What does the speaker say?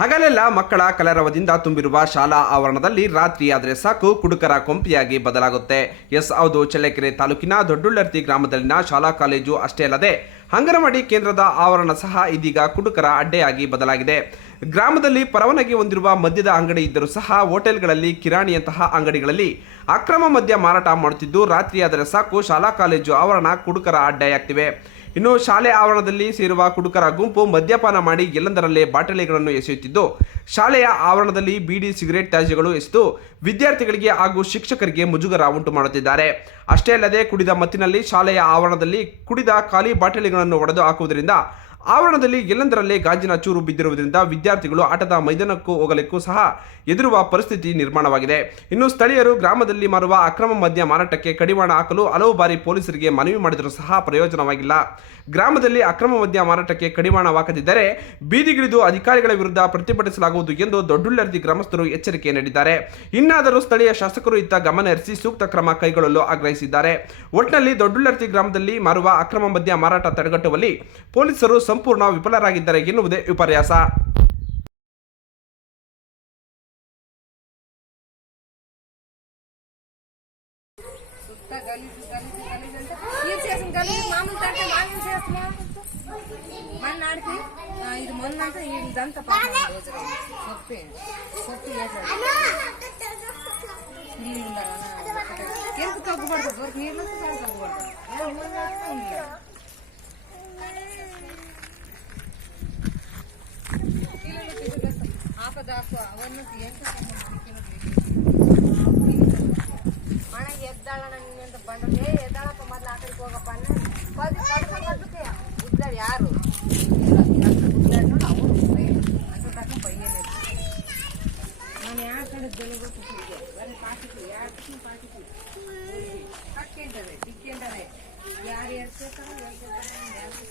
ಹಗಲೆಲ್ಲ ಮಕ್ಕಳ ಕಲರವದಿಂದ ತುಂಬಿರುವ ಶಾಲಾ ಆವರಣದಲ್ಲಿ ರಾತ್ರಿಯಾದರೆ ಸಾಕು ಕುಡುಕರ ಕೊಂಪಿಯಾಗಿ ಬದಲಾಗುತ್ತೆ. ಎಸ್ ಹೌದು, ಚಳ್ಳಕೆರೆ ತಾಲೂಕಿನ ದೊಡ್ಡುಳ್ಳರ್ತಿ ಗ್ರಾಮದಲ್ಲಿನ ಶಾಲಾ ಕಾಲೇಜು ಅಷ್ಟೇ ಅಲ್ಲದೆ ಅಂಗನವಾಡಿ ಕೇಂದ್ರದ ಆವರಣ ಸಹ ಇದೀಗ ಕುಡುಕರ ಅಡ್ಡೆಯಾಗಿ ಬದಲಾಗಿದೆ. ಗ್ರಾಮದಲ್ಲಿ ಪರವಾನಗಿ ಹೊಂದಿರುವ ಮದ್ಯದ ಅಂಗಡಿ ಇದ್ದರೂ ಸಹ ಹೋಟೆಲ್ಗಳಲ್ಲಿ ಕಿರಾಣಿಯಂತಹ ಅಂಗಡಿಗಳಲ್ಲಿ ಅಕ್ರಮ ಮದ್ಯ ಮಾರಾಟ ಮಾಡುತ್ತಿದ್ದು, ರಾತ್ರಿಯಾದರೆ ಸಾಕು, ಶಾಲಾ ಕಾಲೇಜು ಆವರಣ ಕುಡುಕರ ಅಡ್ಡೆಯಾಗ್ತಿವೆ. ಇನ್ನು ಶಾಲೆ ಆವರಣದಲ್ಲಿ ಸೇರುವ ಕುಡುಕರ ಗುಂಪು ಮದ್ಯಪಾನ ಮಾಡಿ ಎಲ್ಲೆಂದರಲ್ಲೇ ಬಾಟಲಿಗಳನ್ನು ಎಸೆಯುತ್ತಿದ್ದು, ಶಾಲೆಯ ಆವರಣದಲ್ಲಿ ಬೀಡಿ ಸಿಗರೇಟ್ ತ್ಯಾಜ್ಯಗಳು ಎಸೆದು ವಿದ್ಯಾರ್ಥಿಗಳಿಗೆ ಹಾಗೂ ಶಿಕ್ಷಕರಿಗೆ ಮುಜುಗರ ಉಂಟು ಮಾಡುತ್ತಿದ್ದಾರೆ ಅಷ್ಟೇ ಅಲ್ಲದೆ ಕುಡಿದ ಮತ್ತಿನಲ್ಲಿ ಶಾಲೆಯ ಆವರಣದಲ್ಲಿ ಕುಡಿದ ಖಾಲಿ ಬಾಟಲಿಗಳನ್ನು ಒಡೆದು ಹಾಕುವುದರಿಂದ ಆವರಣದಲ್ಲಿ ಎಲ್ಲೆಂದರಲ್ಲೇ ಗಾಜಿನ ಚೂರು ಬಿದ್ದಿರುವುದರಿಂದ ವಿದ್ಯಾರ್ಥಿಗಳು ಆಟದ ಮೈದಾನಕ್ಕೂ ಹೋಗಲಿಕ್ಕೂ ಸಹ ಎದುರುವ ಪರಿಸ್ಥಿತಿ ನಿರ್ಮಾಣವಾಗಿದೆ. ಇನ್ನು ಸ್ಥಳೀಯರು ಗ್ರಾಮದಲ್ಲಿ ಮಾರುವ ಅಕ್ರಮ ಮದ್ಯ ಮಾರಾಟಕ್ಕೆ ಕಡಿವಾಣ ಹಾಕಲು ಹಲವು ಬಾರಿ ಪೊಲೀಸರಿಗೆ ಮನವಿ ಮಾಡಿದರೂ ಸಹ ಪ್ರಯೋಜನವಾಗಿಲ್ಲ. ಗ್ರಾಮದಲ್ಲಿ ಅಕ್ರಮ ಮದ್ಯ ಮಾರಾಟಕ್ಕೆ ಕಡಿವಾಣವಾಗದಿದ್ದರೆ ಬೀದಿಗಿಳಿದು ಅಧಿಕಾರಿಗಳ ವಿರುದ್ಧ ಪ್ರತಿಭಟಿಸಲಾಗುವುದು ಎಂದು ದೊಡ್ಡುಳ್ಳರ್ದಿ ಗ್ರಾಮಸ್ಥರು ಎಚ್ಚರಿಕೆ ನೀಡಿದ್ದಾರೆ. ಇನ್ನಾದರೂ ಸ್ಥಳೀಯ ಶಾಸಕರು ಇತ್ತ ಗಮನ ಹರಿಸಿ ಸೂಕ್ತ ಕ್ರಮ ಕೈಗೊಳ್ಳಲು ಆಗ್ರಹಿಸಿದ್ದಾರೆ. ಒಟ್ಟಿನಲ್ಲಿ ದೊಡ್ಡುಳ್ಳರ್ತಿ ಗ್ರಾಮದಲ್ಲಿ ಮಾರುವ ಅಕ್ರಮ ಮದ್ಯ ಮಾರಾಟ ತಡೆಗಟ್ಟುವಲ್ಲಿ ಪೊಲೀಸರು ಸಂಪೂರ್ಣ ವಿಫಲರಾಗಿದ್ದಾರೆ ಎನ್ನುವುದೇ ವಿಪರ್ಯಾಸ ಸುತ್ತ ಗಲೀಜು గలీజు గలీజు అంటే మీరు చేసిన గలీజు మామూలు కంటే మామూలు చేస్తున్నాం మన ఆడికి ఆ, ఇది మొన్నంతా ఇదంతా పాపం రోజు సొప్పి సొప్పి వేసాడు నీళ్ళు ఉండాలి ఎందుకు తగ్గుపడుతుంది దొరికి నీళ్ళు వస్తే చాలా తగ్గుపడుతుంది ಅದಾಕು ಅವನ್ನು ಎಂತ ಮಣ ಎದ್ದಾಳ ನಿನ್ನಿಂದ ಬಂದ್ರೆ ಎದ್ದಾಳಪ್ಪ, ಮೊದ್ಲು ಆಕಡೆಗೆ ಹೋಗಪ್ಪ ಅಂದ್ರೆ ಉದ್ದಾಳ ಯಾರು? ನಾನು ಯಾವ ಕಡೆ ಬೆಳಗ್ಗೆ ಬರೀ ಯಾರು ಪಾಕಿಟ್ಟು ಕಟ್ಟಿದ್ದಾರೆ ಯಾರು ಎರ್ಸ್ಕೊತಾರೆ